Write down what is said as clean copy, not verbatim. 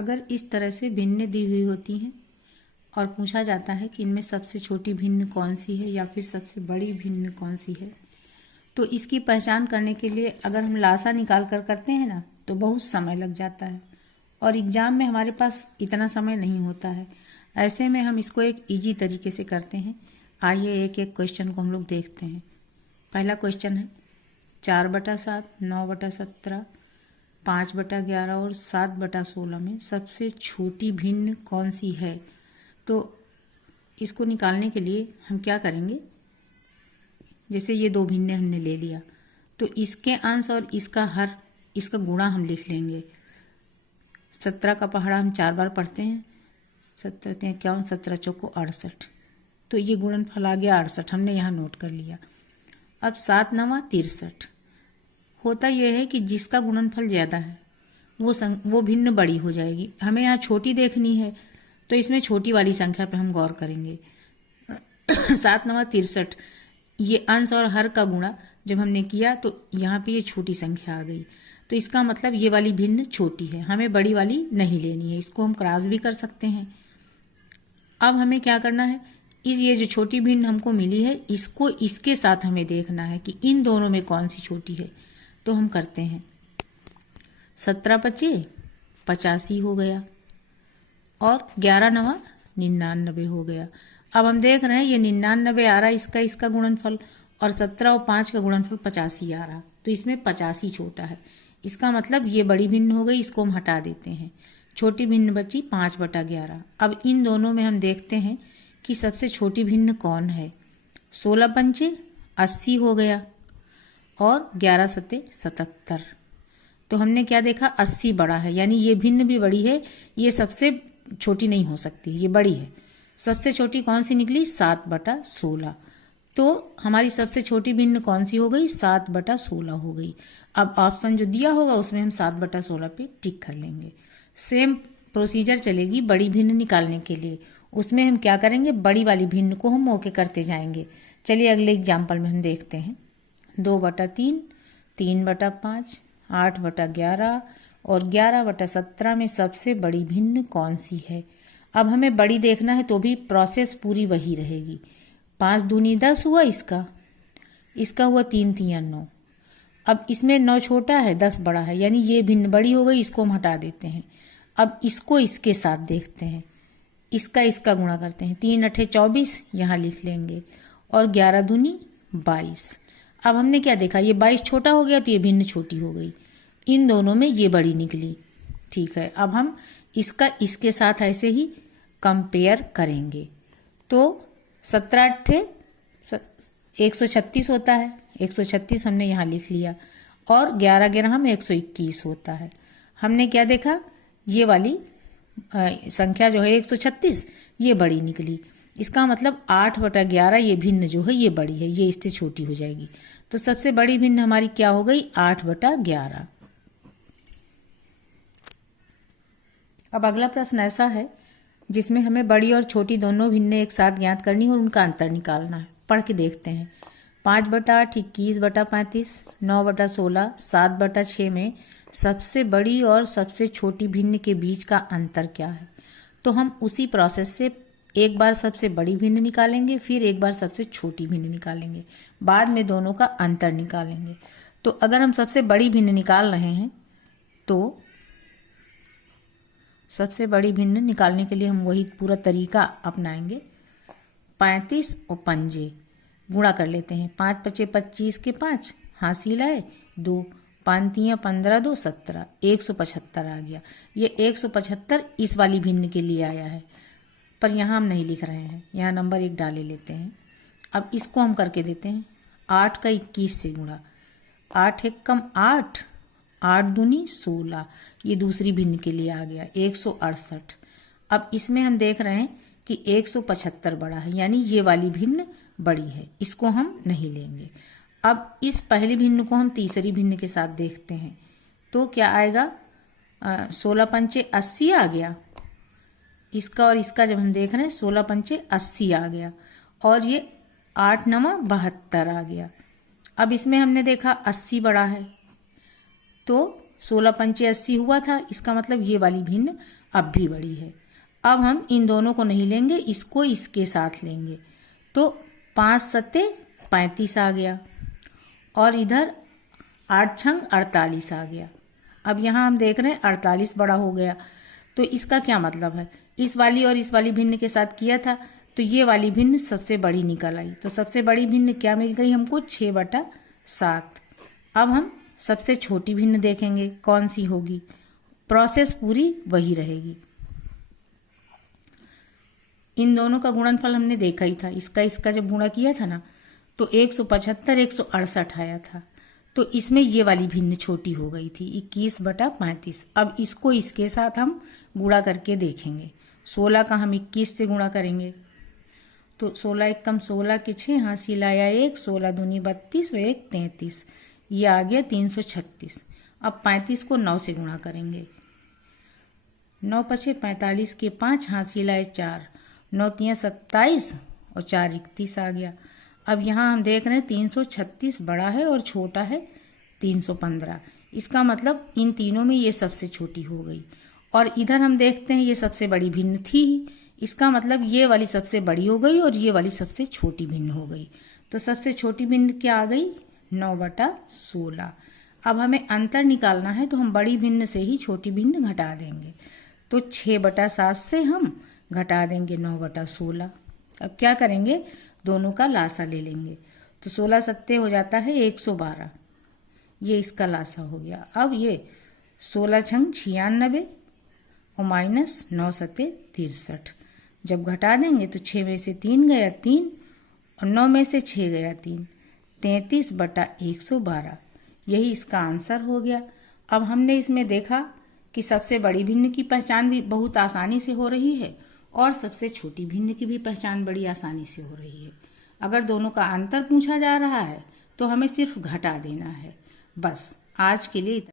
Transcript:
अगर इस तरह से भिन्न दी हुई होती हैं और पूछा जाता है कि इनमें सबसे छोटी भिन्न कौन सी है या फिर सबसे बड़ी भिन्न कौन सी है, तो इसकी पहचान करने के लिए अगर हम लासा निकाल कर करते हैं ना तो बहुत समय लग जाता है और एग्ज़ाम में हमारे पास इतना समय नहीं होता है। ऐसे में हम इसको एक इजी तरीके से करते हैं। आइए एक एक क्वेश्चन को हम लोग देखते हैं। पहला क्वेश्चन है 4/7, 9/17, 5/11 और 7/16 में सबसे छोटी भिन्न कौन सी है। तो इसको निकालने के लिए हम क्या करेंगे, जैसे ये दो भिन्ने हमने ले लिया तो इसके अंश और इसका गुणा हम लिख लेंगे। 17 का पहाड़ा हम 4 बार पढ़ते हैं, 17 × 51, 17 चौको 68, तो ये गुणनफल आ गया 68, हमने यहाँ नोट कर लिया। अब 7 9 63, होता यह है कि जिसका गुणनफल ज़्यादा है वो भिन्न बड़ी हो जाएगी। हमें यहाँ छोटी देखनी है तो इसमें छोटी वाली संख्या पे हम गौर करेंगे। 7 9 63, ये अंश और हर का गुणा जब हमने किया तो यहाँ पे ये छोटी संख्या आ गई, तो इसका मतलब ये वाली भिन्न छोटी है, हमें बड़ी वाली नहीं लेनी है। इसको हम क्रॉस भी कर सकते हैं। अब हमें क्या करना है, ये जो छोटी भिन्न हमको मिली है इसको इसके साथ हमें देखना है कि इन दोनों में कौन सी छोटी है। तो हम करते हैं 17 × 5 = 85 हो गया और 11 9 99 हो गया। अब हम देख रहे हैं ये 99 आ रहा है इसका गुणनफल, और 17 और 5 का गुणनफल 85 आ रहा, तो इसमें 85 छोटा है। इसका मतलब ये बड़ी भिन्न हो गई, इसको हम हटा देते हैं। छोटी भिन्न बची 5/11। अब इन दोनों में हम देखते हैं कि सबसे छोटी भिन्न कौन है। 16 × 5 = 80 हो गया और 11 7 77। तो हमने क्या देखा, 80 बड़ा है, यानी ये भिन्न भी बड़ी है, ये सबसे छोटी नहीं हो सकती, ये बड़ी है। सबसे छोटी कौन सी निकली, 7/16। तो हमारी सबसे छोटी भिन्न कौन सी हो गई, 7/16 हो गई। अब ऑप्शन जो दिया होगा उसमें हम 7/16 पे टिक कर लेंगे। सेम प्रोसीजर चलेगी बड़ी भिन्न निकालने के लिए। उसमें हम क्या करेंगे, बड़ी वाली भिन्न को हम मौके करते जाएंगे। चलिए अगले एग्जाम्पल में हम देखते हैं। 2/3, 3/5, 8/11 और 11/17 में सबसे बड़ी भिन्न कौन सी है। अब हमें बड़ी देखना है तो भी प्रोसेस पूरी वही रहेगी। 5 दूनी 10 हुआ, इसका हुआ 3 3 9। अब इसमें 9 छोटा है, 10 बड़ा है, यानी ये भिन्न बड़ी हो गई, इसको हम हटा देते हैं। अब इसको इसके साथ देखते हैं, इसका गुणा करते हैं। 3 8 24 यहाँ लिख लेंगे और 11 दूनी 22। अब हमने क्या देखा, ये 22 छोटा हो गया तो ये भिन्न छोटी हो गई, इन दोनों में ये बड़ी निकली। ठीक है, अब हम इसके साथ ऐसे ही कंपेयर करेंगे। तो 17 8 136 होता है, 136 हमने यहाँ लिख लिया, और 11 11 में 121 होता है। हमने क्या देखा, ये वाली संख्या जो है 136 ये बड़ी निकली। इसका मतलब 8/11 ये भिन्न जो है ये बड़ी है, ये इससे छोटी हो जाएगी। तो सबसे बड़ी भिन्न हमारी क्या हो गई, 8/11। अब अगला प्रश्न ऐसा है जिसमें हमें बड़ी और छोटी दोनों भिन्न एक साथ ज्ञात करनी है और उनका अंतर निकालना है। पढ़ के देखते हैं। 5/8 21/35, 9/16, 7/6 में सबसे बड़ी और सबसे छोटी भिन्न के बीच का अंतर क्या है। तो हम उसी प्रोसेस से एक बार सबसे बड़ी भिन्न निकालेंगे, फिर एक बार सबसे छोटी भिन्न निकालेंगे, बाद में दोनों का अंतर निकालेंगे। तो अगर हम सबसे बड़ी भिन्न निकाल रहे हैं तो सबसे बड़ी भिन्न निकालने के लिए हम वही पूरा तरीका अपनाएंगे। 35 और 5 गुणा कर लेते हैं। 5 × 5 = 25 के 5 हासिल है 2, 5 3 15 2 17, 175 आ गया। ये 175 इस वाली भिन्न के लिए आया है, पर यहाँ हम नहीं लिख रहे हैं, यहाँ नंबर 1 डाले लेते हैं। अब इसको हम करके देते हैं। 8 का 21 से गुणा, 8 1 कम 8, 8 दूनी 16, ये दूसरी भिन्न के लिए आ गया 168। अब इसमें हम देख रहे हैं कि 175 बड़ा है, यानी ये वाली भिन्न बड़ी है, इसको हम नहीं लेंगे। अब इस पहली भिन्न को हम तीसरी भिन्न के साथ देखते हैं तो क्या आएगा, 16 पंचे 80 आ गया। इसका और इसका जब हम देख रहे हैं 16 पंचे 80 आ गया, और ये 8 9 72 आ गया। अब इसमें हमने देखा 80 बड़ा है तो 16 पंचे 80 हुआ था, इसका मतलब ये वाली भिन्न अब भी बड़ी है। अब हम इन दोनों को नहीं लेंगे, इसको इसके साथ लेंगे। तो 5 सत्ते 35 आ गया और इधर 8 छंग 48 आ गया। अब यहाँ हम देख रहे हैं 48 बड़ा हो गया। तो इसका क्या मतलब है, इस वाली और इस वाली भिन्न के साथ किया था तो ये वाली भिन्न सबसे बड़ी निकल आई। तो सबसे बड़ी भिन्न क्या मिल गई हमको, 6/7। अब हम सबसे छोटी भिन्न देखेंगे कौन सी होगी। प्रोसेस पूरी वही रहेगी। इन दोनों का गुणनफल हमने देखा ही था, इसका जब गुणा किया था ना तो 175 168 आया था। तो इसमें ये वाली भिन्न छोटी हो गई थी, 21/35। अब इसको इसके साथ हम गुणा करके देखेंगे। 16 का हम 21 से गुणा करेंगे तो 16 एकम 16 के 6, हासिल आया 1, 16 दूनी 32 व 1 33, ये आ गया 336। अब 35 को 9 से गुणा करेंगे। 9 पचे 45 के 5, हासिल आए 4, 9 तियां 27 और 4 31 आ गया। अब यहाँ हम देख रहे हैं 336 बड़ा है और छोटा है 315। इसका मतलब इन तीनों में ये सबसे छोटी हो गई। और इधर हम देखते हैं ये सबसे बड़ी भिन्न थी, इसका मतलब ये वाली सबसे बड़ी हो गई और ये वाली सबसे छोटी भिन्न हो गई। तो सबसे छोटी भिन्न क्या आ गई, 9/16। अब हमें अंतर निकालना है तो हम बड़ी भिन्न से ही छोटी भिन्न घटा देंगे। तो 6/7 से हम घटा देंगे 9/16। अब क्या करेंगे, दोनों का लासा ले लेंगे। तो 16 सत्ते हो जाता है 112, ये इसका लासा हो गया। अब ये 16 छंग 96 और माइनस 9 सत्ते 63। जब घटा देंगे तो 6 में से 3 गया 3 और 9 में से 6 गया 3, 33/112, यही इसका आंसर हो गया। अब हमने इसमें देखा कि सबसे बड़ी भिन्न की पहचान भी बहुत आसानी से हो रही है और सबसे छोटी भिन्न की भी पहचान बड़ी आसानी से हो रही है। अगर दोनों का अंतर पूछा जा रहा है तो हमें सिर्फ घटा देना है। बस आज के लिए इतना।